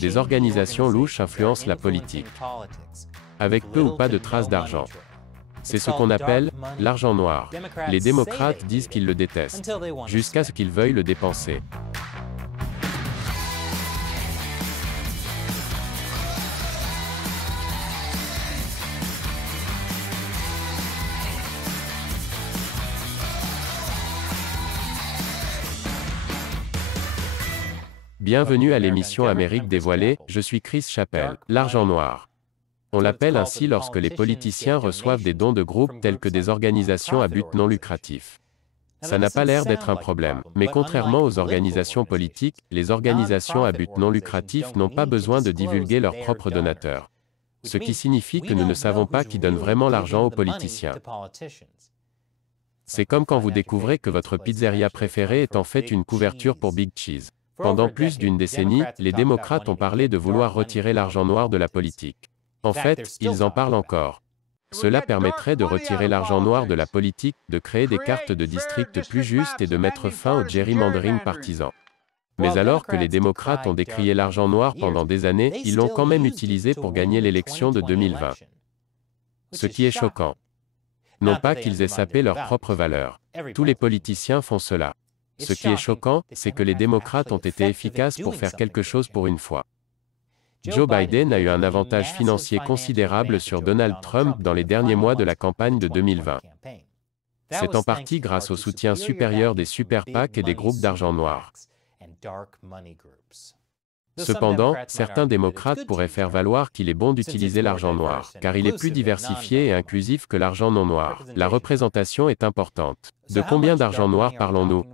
des organisations louches influencent la politique, avec peu ou pas de traces d'argent. C'est ce qu'on appelle l'argent noir. Les démocrates disent qu'ils le détestent, jusqu'à ce qu'ils veuillent le dépenser. Bienvenue à l'émission Amérique dévoilée, je suis Chris Chappell. L'argent noir. On l'appelle ainsi lorsque les politiciens reçoivent des dons de groupes tels que des organisations à but non lucratif. Ça n'a pas l'air d'être un problème, mais contrairement aux organisations politiques, les organisations à but non lucratif n'ont pas besoin de divulguer leurs propres donateurs. Ce qui signifie que nous ne savons pas qui donne vraiment l'argent aux politiciens. C'est comme quand vous découvrez que votre pizzeria préférée est en fait une couverture pour Big Cheese. Pendant plus d'une décennie, les démocrates ont parlé de vouloir retirer l'argent noir de la politique. En fait, ils en parlent encore. Cela permettrait de retirer l'argent noir de la politique, de créer des cartes de district plus justes et de mettre fin au gerrymandering partisan. Mais alors que les démocrates ont décrié l'argent noir pendant des années, ils l'ont quand même utilisé pour gagner l'élection de 2020. Ce qui est choquant. Non pas qu'ils aient sapé leurs propres valeurs. Tous les politiciens font cela. Ce qui est choquant, c'est que les démocrates ont été efficaces pour faire quelque chose pour une fois. Joe Biden a eu un avantage financier considérable sur Donald Trump dans les derniers mois de la campagne de 2020. C'est en partie grâce au soutien supérieur des super PAC et des groupes d'argent noir. Cependant, certains démocrates pourraient faire valoir qu'il est bon d'utiliser l'argent noir, car il est plus diversifié et inclusif que l'argent non noir. La représentation est importante. De combien d'argent noir parlons-nous ?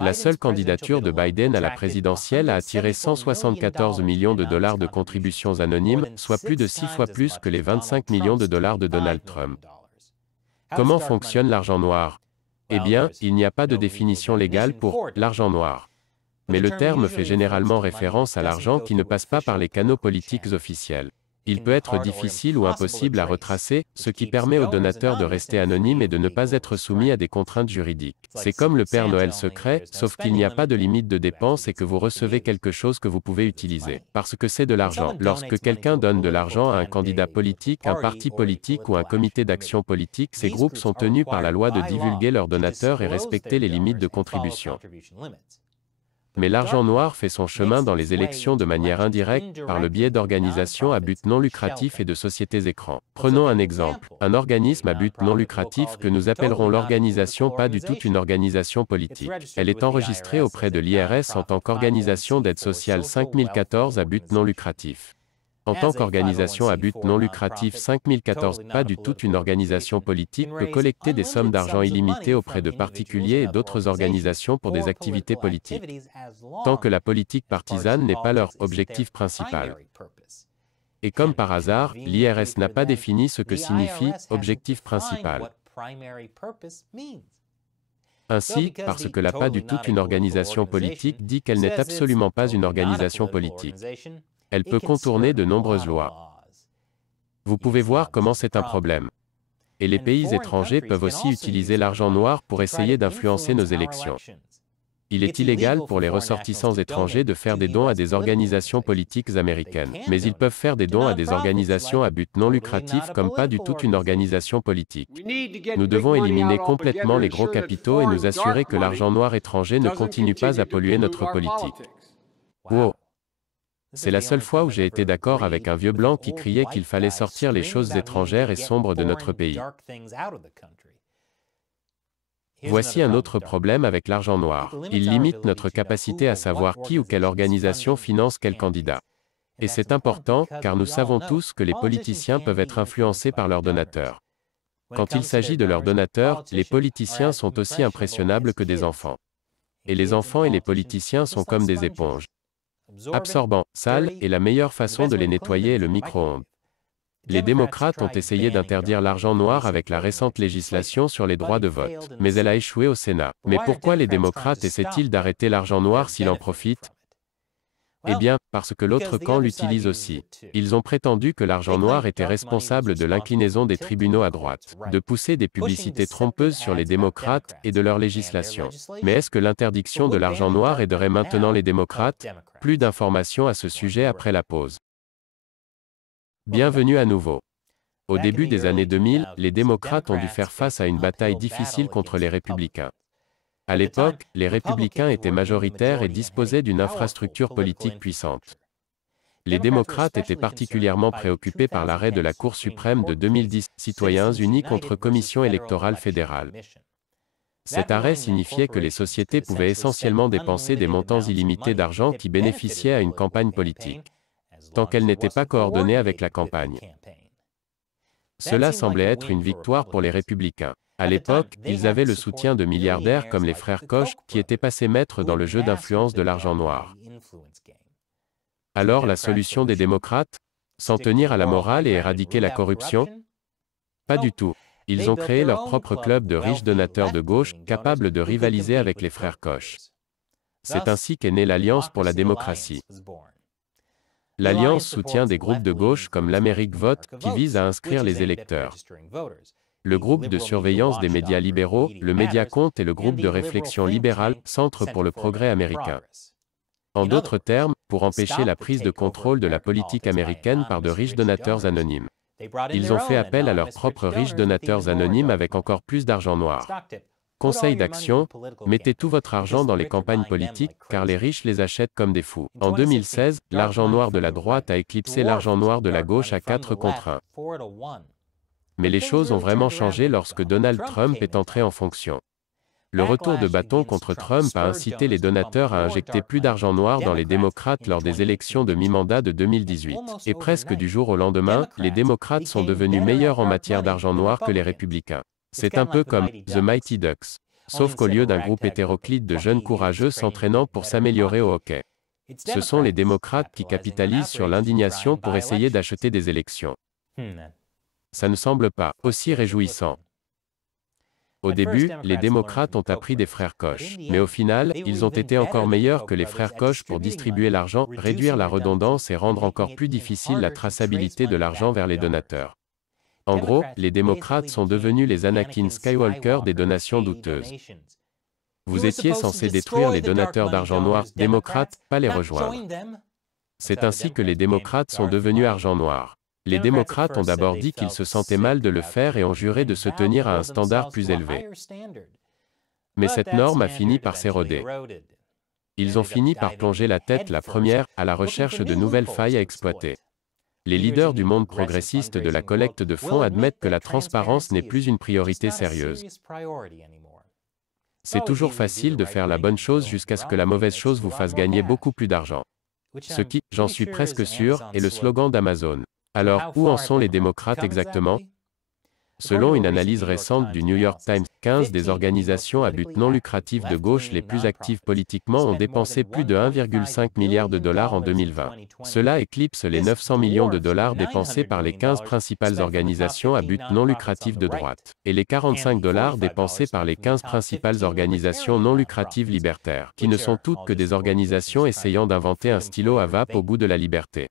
La seule candidature de Biden à la présidentielle a attiré 174 millions de dollars de contributions anonymes, soit plus de 6 fois plus que les 25 millions de dollars de Donald Trump. Comment fonctionne l'argent noir ? Eh bien, il n'y a pas de définition légale pour l'argent noir. Mais le terme fait généralement référence à l'argent qui ne passe pas par les canaux politiques officiels. Il peut être difficile ou impossible à retracer, ce qui permet aux donateurs de rester anonymes et de ne pas être soumis à des contraintes juridiques. C'est comme le Père Noël secret, sauf qu'il n'y a pas de limite de dépenses et que vous recevez quelque chose que vous pouvez utiliser. Parce que c'est de l'argent. Lorsque quelqu'un donne de l'argent à un candidat politique, un parti politique ou un comité d'action politique, ces groupes sont tenus par la loi de divulguer leurs donateurs et respecter les limites de contribution. Mais l'argent noir fait son chemin dans les élections de manière indirecte, par le biais d'organisations à but non lucratif et de sociétés écrans. Prenons un exemple. Un organisme à but non lucratif que nous appellerons l'organisation pas du tout une organisation politique. Elle est enregistrée auprès de l'IRS en tant qu'organisation d'aide sociale 5014 à but non lucratif. En tant qu'organisation à but non lucratif 5014, pas du tout une organisation politique, peut collecter des sommes d'argent illimitées auprès de particuliers et d'autres organisations pour des activités politiques, tant que la politique partisane n'est pas leur objectif principal. Et comme par hasard, l'IRS n'a pas défini ce que signifie « objectif principal ». Ainsi, parce que la pas du tout une organisation politique dit qu'elle n'est absolument pas une organisation politique. Elle peut contourner de nombreuses lois. Vous pouvez voir comment c'est un problème. Et les pays étrangers peuvent aussi utiliser l'argent noir pour essayer d'influencer nos élections. Il est illégal pour les ressortissants étrangers de faire des dons à des organisations politiques américaines, mais ils peuvent faire des dons à des organisations à but non lucratif comme pas du tout une organisation politique. Nous devons éliminer complètement les gros capitaux et nous assurer que l'argent noir étranger ne continue pas à polluer notre politique. Wow! C'est la seule fois où j'ai été d'accord avec un vieux blanc qui criait qu'il fallait sortir les choses étrangères et sombres de notre pays. Voici un autre problème avec l'argent noir. Il limite notre capacité à savoir qui ou quelle organisation finance quel candidat. Et c'est important, car nous savons tous que les politiciens peuvent être influencés par leurs donateurs. Quand il s'agit de leurs donateurs, les politiciens sont aussi impressionnables que des enfants. Et les enfants et les politiciens sont comme des éponges. Absorbants, sales, et la meilleure façon de les nettoyer est le micro-ondes. Les démocrates ont essayé d'interdire l'argent noir avec la récente législation sur les droits de vote, mais elle a échoué au Sénat. Mais pourquoi les démocrates essaient-ils d'arrêter l'argent noir s'ils en profitent ? Eh bien, parce que l'autre camp l'utilise aussi. Ils ont prétendu que l'argent noir était responsable de l'inclinaison des tribunaux à droite, de pousser des publicités trompeuses sur les démocrates et de leur législation. Mais est-ce que l'interdiction de l'argent noir aiderait maintenant les démocrates? Plus d'informations à ce sujet après la pause. Bienvenue à nouveau. Au début des années 2000, les démocrates ont dû faire face à une bataille difficile contre les républicains. À l'époque, les républicains étaient majoritaires et disposaient d'une infrastructure politique puissante. Les démocrates étaient particulièrement préoccupés par l'arrêt de la Cour suprême de 2010, Citoyens unis contre Commission électorale fédérale. Cet arrêt signifiait que les sociétés pouvaient essentiellement dépenser des montants illimités d'argent qui bénéficiaient à une campagne politique, tant qu'elle n'était pas coordonnée avec la campagne. Cela semblait être une victoire pour les républicains. À l'époque, ils avaient le soutien de milliardaires comme les frères Koch, qui étaient passés maîtres dans le jeu d'influence de l'argent noir. Alors la solution des démocrates? S'en tenir à la morale et éradiquer la corruption? Pas du tout. Ils ont créé leur propre club de riches donateurs de gauche, capables de rivaliser avec les frères Koch. C'est ainsi qu'est née l'Alliance pour la démocratie. L'Alliance soutient des groupes de gauche comme l'Amérique Vote, qui vise à inscrire les électeurs. Le groupe de surveillance des médias libéraux, le Médiacompte et le groupe de réflexion libérale, Centre pour le progrès américain. En d'autres termes, pour empêcher la prise de contrôle de la politique américaine par de riches donateurs anonymes. Ils ont fait appel à leurs propres riches donateurs anonymes avec encore plus d'argent noir. Conseil d'action, mettez tout votre argent dans les campagnes politiques, car les riches les achètent comme des fous. En 2016, l'argent noir de la droite a éclipsé l'argent noir de la gauche à 4 contre 1. Mais les choses ont vraiment changé lorsque Donald Trump est entré en fonction. Le retour de bâton contre Trump a incité les donateurs à injecter plus d'argent noir dans les démocrates lors des élections de mi-mandat de 2018. Et presque du jour au lendemain, les démocrates sont devenus meilleurs en matière d'argent noir que les républicains. C'est un peu comme The Mighty Ducks. Sauf qu'au lieu d'un groupe hétéroclite de jeunes courageux s'entraînant pour s'améliorer au hockey. Ce sont les démocrates qui capitalisent sur l'indignation pour essayer d'acheter des élections. Ça ne semble pas aussi réjouissant. Au début, les démocrates ont appris des frères Koch, mais au final, ils ont été encore meilleurs que les frères Koch pour distribuer l'argent, réduire la redondance et rendre encore plus difficile la traçabilité de l'argent vers les donateurs. En gros, les démocrates sont devenus les Anakin Skywalker des donations douteuses. Vous étiez censé détruire les donateurs d'argent noir, démocrates, pas les rejoindre. C'est ainsi que les démocrates sont devenus argent noir. Les démocrates ont d'abord dit qu'ils se sentaient mal de le faire et ont juré de se tenir à un standard plus élevé. Mais cette norme a fini par s'éroder. Ils ont fini par plonger la tête la première à la recherche de nouvelles failles à exploiter. Les leaders du monde progressiste de la collecte de fonds admettent que la transparence n'est plus une priorité sérieuse. C'est toujours facile de faire la bonne chose jusqu'à ce que la mauvaise chose vous fasse gagner beaucoup plus d'argent. Ce qui, j'en suis presque sûr, est le slogan d'Amazon. Alors, où en sont les démocrates exactement? Selon une analyse récente du New York Times, 15 des organisations à but non lucratif de gauche les plus actives politiquement ont dépensé plus de 1,5 milliard de dollars en 2020. Cela éclipse les 900 millions de dollars dépensés par les 15 principales organisations à but non lucratif de droite, et les 45 dollars dépensés par les 15 principales organisations non lucratives libertaires, qui ne sont toutes que des organisations essayant d'inventer un stylo à vape au goût de la liberté.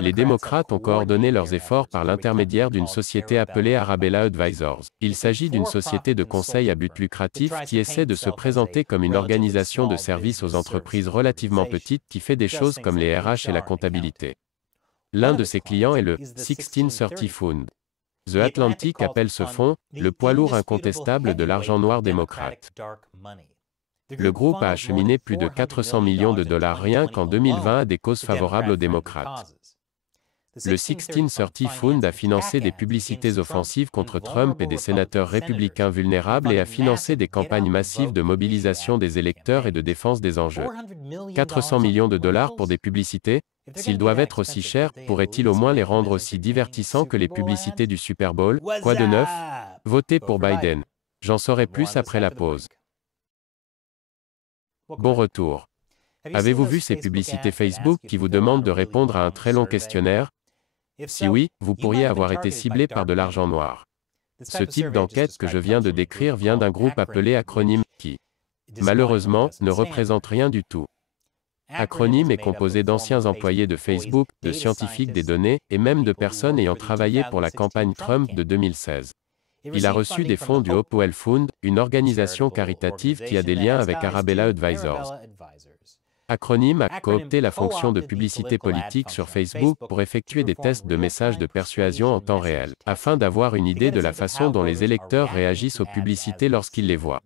Les démocrates ont coordonné leurs efforts par l'intermédiaire d'une société appelée Arabella Advisors. Il s'agit d'une société de conseil à but lucratif qui essaie de se présenter comme une organisation de services aux entreprises relativement petites qui fait des choses comme les RH et la comptabilité. L'un de ses clients est le 1630 Fund. The Atlantic appelle ce fonds le poids lourd incontestable de l'argent noir démocrate. Le groupe a acheminé plus de 400 millions de dollars rien qu'en 2020 à des causes favorables aux démocrates. Le 1630 Fund a financé des publicités offensives contre Trump et des sénateurs républicains vulnérables et a financé des campagnes massives de mobilisation des électeurs et de défense des enjeux. 400 millions de dollars pour des publicités? S'ils doivent être aussi chers, pourraient-ils au moins les rendre aussi divertissants que les publicités du Super Bowl? Quoi de neuf? Votez pour Biden. J'en saurai plus après la pause. Bon retour. Avez-vous vu ces publicités Facebook qui vous demandent de répondre à un très long questionnaire? Si oui, vous pourriez avoir été ciblé par de l'argent noir. Ce type d'enquête que je viens de décrire vient d'un groupe appelé Acronym, qui, malheureusement, ne représente rien du tout. Acronym est composé d'anciens employés de Facebook, de scientifiques des données, et même de personnes ayant travaillé pour la campagne Trump de 2016. Il a reçu des fonds du Hopewell Fund, une organisation caritative qui a des liens avec Arabella Advisors. Acronym a coopté la fonction de publicité politique sur Facebook pour effectuer des tests de messages de persuasion en temps réel, afin d'avoir une idée de la façon dont les électeurs réagissent aux publicités lorsqu'ils les voient.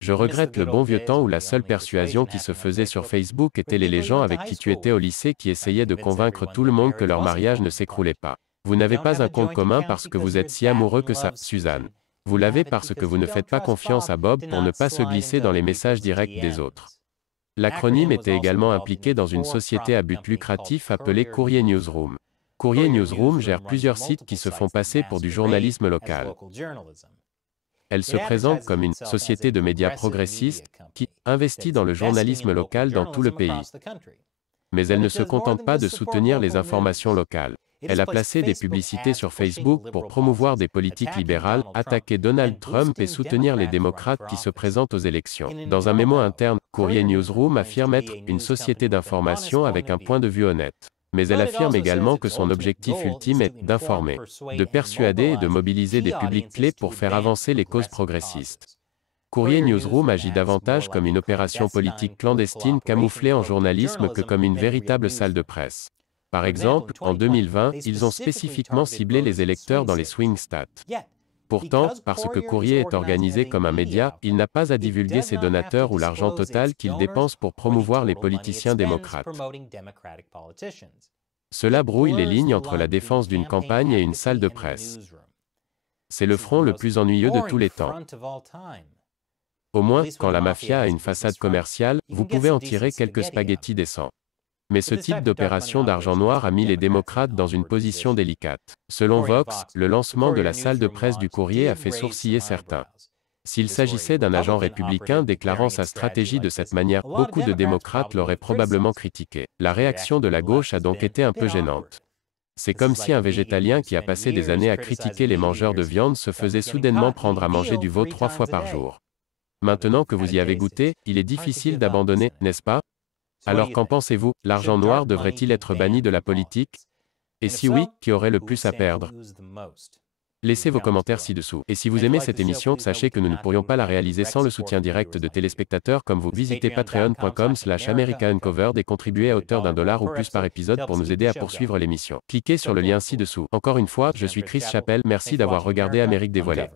Je regrette le bon vieux temps où la seule persuasion qui se faisait sur Facebook était les gens avec qui tu étais au lycée qui essayaient de convaincre tout le monde que leur mariage ne s'écroulait pas. Vous n'avez pas un compte commun parce que vous êtes si amoureux que ça, Suzanne. Vous l'avez parce que vous ne faites pas confiance à Bob pour ne pas se glisser dans les messages directs des autres. L'acronyme était également impliqué dans une société à but lucratif appelée Courrier Newsroom. Courrier Newsroom gère plusieurs sites qui se font passer pour du journalisme local. Elle se présente comme une société de médias progressiste qui investit dans le journalisme local dans tout le pays. Mais elle ne se contente pas de soutenir les informations locales. Elle a placé des publicités sur Facebook pour promouvoir des politiques libérales, attaquer Donald Trump et soutenir les démocrates qui se présentent aux élections. Dans un mémo interne, Courrier Newsroom affirme être une société d'information avec un point de vue honnête. Mais elle affirme également que son objectif ultime est d'informer, de persuader et de mobiliser des publics clés pour faire avancer les causes progressistes. Courrier Newsroom agit davantage comme une opération politique clandestine camouflée en journalisme que comme une véritable salle de presse. Par exemple, en 2020, ils ont spécifiquement ciblé les électeurs dans les swing states. Pourtant, parce que Courrier est organisé comme un média, il n'a pas à divulguer ses donateurs ou l'argent total qu'il dépense pour promouvoir les politiciens démocrates. Cela brouille les lignes entre la défense d'une campagne et une salle de presse. C'est le front le plus ennuyeux de tous les temps. Au moins, quand la mafia a une façade commerciale, vous pouvez en tirer quelques spaghettis décents. Mais ce type d'opération d'argent noir a mis les démocrates dans une position délicate. Selon Vox, le lancement de la salle de presse du Courrier a fait sourciller certains. S'il s'agissait d'un agent républicain déclarant sa stratégie de cette manière, beaucoup de démocrates l'auraient probablement critiqué. La réaction de la gauche a donc été un peu gênante. C'est comme si un végétalien qui a passé des années à critiquer les mangeurs de viande se faisait soudainement prendre à manger du veau 3 fois par jour. Maintenant que vous y avez goûté, il est difficile d'abandonner, n'est-ce pas? Alors qu'en pensez-vous? L'argent noir devrait-il être banni de la politique? Et si oui, qui aurait le plus à perdre? Laissez vos commentaires ci-dessous. Et si vous aimez cette émission, sachez que nous ne pourrions pas la réaliser sans le soutien direct de téléspectateurs comme vous. Visitez patreon.com/AmericaUncovered et contribuez à hauteur d'$1 ou plus par épisode pour nous aider à poursuivre l'émission. Cliquez sur le lien ci-dessous. Encore une fois, je suis Chris Chappell, merci d'avoir regardé Amérique dévoilée.